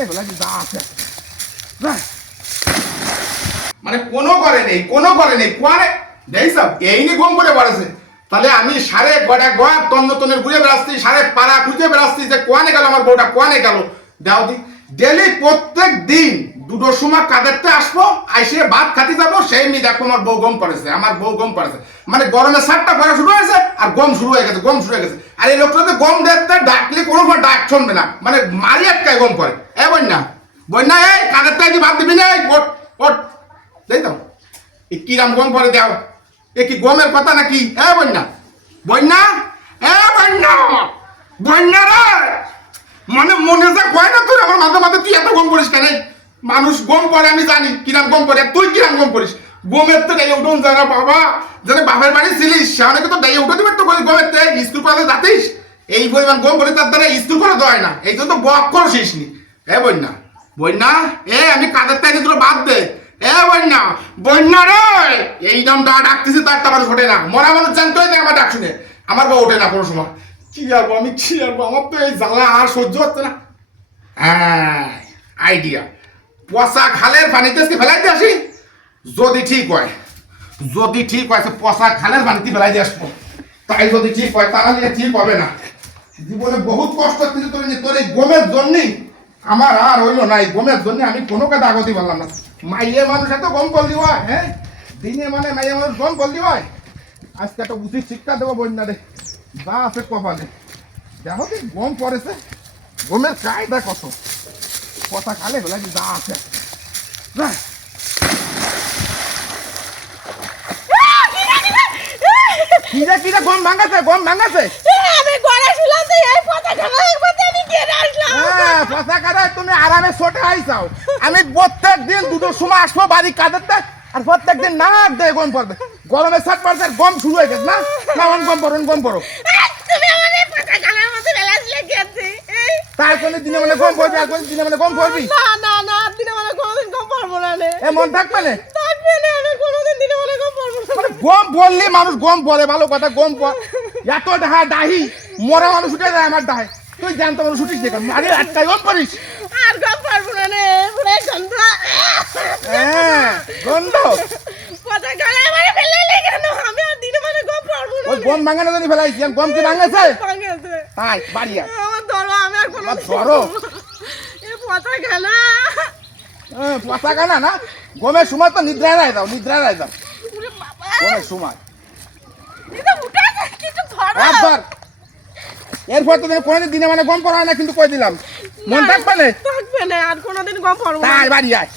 খালে ফেলা যা আছে মানে কোনো করে নেই কোয়ারে দেখছাম এই নি গম করে পড়েছে তাহলে আমি সারে গড়া গড় তন্নতনের ঘুরে বেড়াচ্ছি সারে পাড়া খুঁজে বেড়াচ্ছি যে কোয়ানে গেল আমার বউটা কোয়ানে গেল দাও দি ডেলি প্রত্যেক দিন দুটোর সময় কাদেরটা আসবো আইসে ভাত খাতে যাবো সেই মি দেখো আমার বউ গম পড়েছে মানে গরমে সাতটা করা শুরু হয়েছে আর গম শুরু হয়ে গেছে আর এই লোকটা তো গম দেখতে ডাকলে কোনো সময় ডাক শুনবে না মানে মারি একটাই গম পড়ে এ বন্যা এই কাদেরটা কি ভাত দিবি না ওট তাই তো এই কিরাম গম পড়ে দাও এ কি গমের কথা নাকি এ বন্যা রে মানে মনে যা কয় না তোর আমার মাঝে তুই এত গম করিস কেন মানুষ গম পরে আমি জানি কিরাম গম পরে তুই কিরাম গম করিস গমের তো ডাইয়ে উঠুন জানা বাবা যারা বাপের বাড়ি ছিলিস সেখানে তো ডাইয়ে উঠে দিবে তো গমের তো স্কুল কলেজে যাতিস এই পরিমাণ গম পরে তার দ্বারা স্কুল করে দেয় না এই জন্য বক করছিস নি এ বন্যা এ আমি কাদের তাই তোর বাদ দে এ বন্যা রে এই নামটা ডাকতেছি তার মানুষ ওঠে না মরা মানুষ জানতোই না আমার ডাক শুনে আমার বউ ওঠে না কোনো সময় কি আসবো আমার তো এই জ্বালা আর সহ্য হচ্ছে না হ্যাঁ আইডিয়া পচা খালের পানিতে ফেলাইতে আসি যদি ঠিক হয় পচা খালের পানিতে ফেলাই দিয়ে আসবো তাই যদি ঠিক হয় তাহলে ঠিক হবে না জীবনে বহুত কষ্ট তোর এই গমের জন্যই আমার আর হইলো না এই গমের জন্য আমি কোনো কাজ আগতে পারলাম না মাইয়ে মানুষ এত গম করলি হয় হ্যাঁ দিনে মানে মাইয়ে মানুষ গম করলি হয় আজকে একটা উচিত শিক্ষা দেবো বন্যা রে যা আছে কপালে দেখো কি গম পড়েছে গমের কায়দা কত কথা খালে বলে যা আছে কিরা গম ভাঙাছে আমি গলা শুনলাম তো এই পচা খানা একবারে আমি কেন আসলাম হ্যাঁ পচা খানা তুমি আরামে ছোটে আইছাও আমি প্রত্যেক দিন দুটোর সময় আসবো বাড়ি কাঁদেতে আর প্রত্যেক দিন না দেয় গম পড়বে গরমে সাত পড়ছে গম শুরু হয়ে গেছে না গম পড়ো তুমি আমার এই পচা খানার মধ্যে বেলাসলে গেছে তার কোন দিনে মানে গম পড়বি আর কোন দিনে মানে গম পড়বি না দিনে মানে কোনদিন গম পড়বো না রে এ মন থাকবে না আমি কোনদিন দিনে মানে গম পড়বো না মানে গম পড়লে মানুষ গম পড়ে ভালো কথা গম পড় এত ডাহি মরা মানুষ উঠে যায় আমার ডাহে তুই জানতো মানুষ উঠিস দেখে আরে একটাই গম পড়িস আর গম পড়বো না রে পুরো গন্ধ গন্ধ পচা খানা মানে ফেললে কেন আমি আর দিনে মানে গম পড়বো না ওই গম ভাঙানো জানি ফেলাইছি গম কি ভাঙেছে তাই বাড়ি আয় আমার ধরো আমি আর কোনো ধরো এই পচা খানা পচা খানা না গমের সময় তো নিদ্রায় যাও গমের সময় এটা উঠা কিছু ধরো একবার এরপর তো কোনোদিন দিনে মানে গম পড়া হয় না কিন্তু কই দিলাম মন থাকবে না আর কোনোদিন গম পড়বো তাই বাড়ি আয়